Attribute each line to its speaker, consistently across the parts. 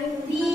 Speaker 1: I'm and the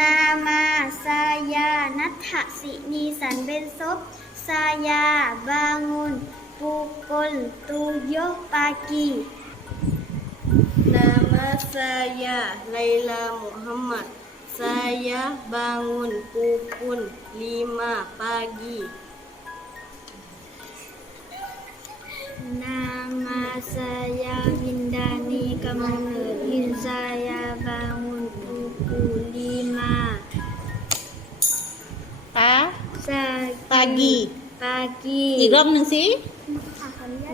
Speaker 2: นามาสายานัทธสินีสันเบนซบสายาบางุนปุกลตุโยปากีนามาสายาไลลามุฮัมมัดสายาบางุนปุกุลลีมาปากีีกรอบหนึ่งสิ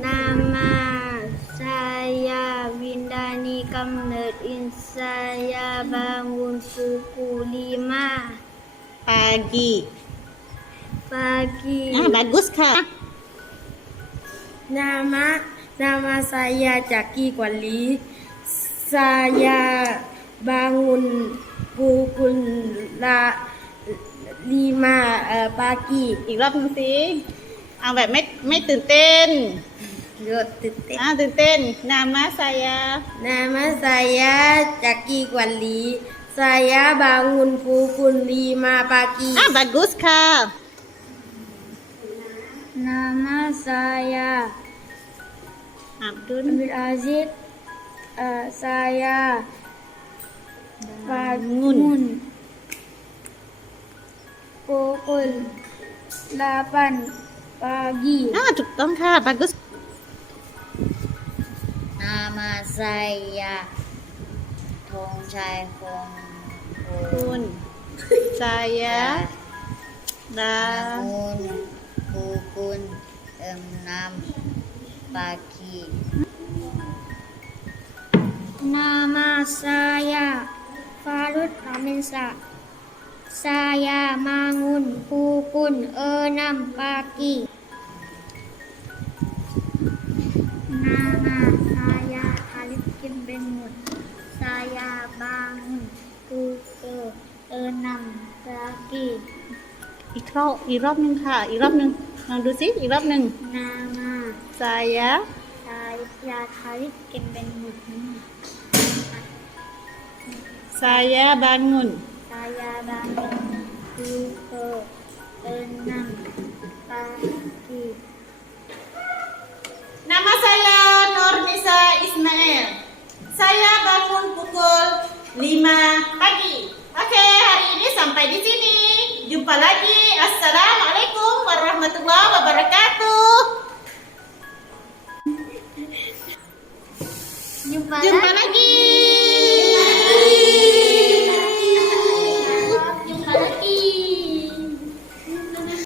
Speaker 2: นามาสายาวินดานีกำเนิดอินสายาบางุนสุกูลีมาปากีปากีนะบากุสค่ะนามานามาสายาจากกีกวัลลีสายาบางุนกูคุณละลีมาเอ่อปากีอีกรอบหนึ่งสิเอาแบบไม่ไม่ตื่นเต้นยดตื่นเต้นอ่าตื่นเต้นนามาซายานามาซายาจากกีกวันลีซายาบางุนฟูคุนลีมาปากีอ่าบากุสค่ะนามาซายาอับดุลอับดุลอาซิดอ่าซายาบางุนฟูคุนลาปัน pagi. Ah, ถูกต้องค่ะ bagus. Nama saya Tong Chai Hong. Kun. saya Namun em nam pagi. Nama saya Farud Aminsa. Saya bangun pukul enam pagi. อีกรอบอีกรอบหนึ่งค่ะอีกรอบหนึ่งลองดูซิอีกรอบหนึ่งนามาสายะใายยาทาริกเกมเบนหมุน่สายะบางงุนสายะบางงุนคูโคเอ็นนังปาฮตกินามาสายะนอร์นิซาอิสมาเอล s a า a b น n g u n pukul 5 pagi. Oke, okay, hari ini sampai di sini. Jumpa lagi. Assalamualaikum warahmatullahi wabarakatuh. Jumpa, Jumpa lagi. lagi.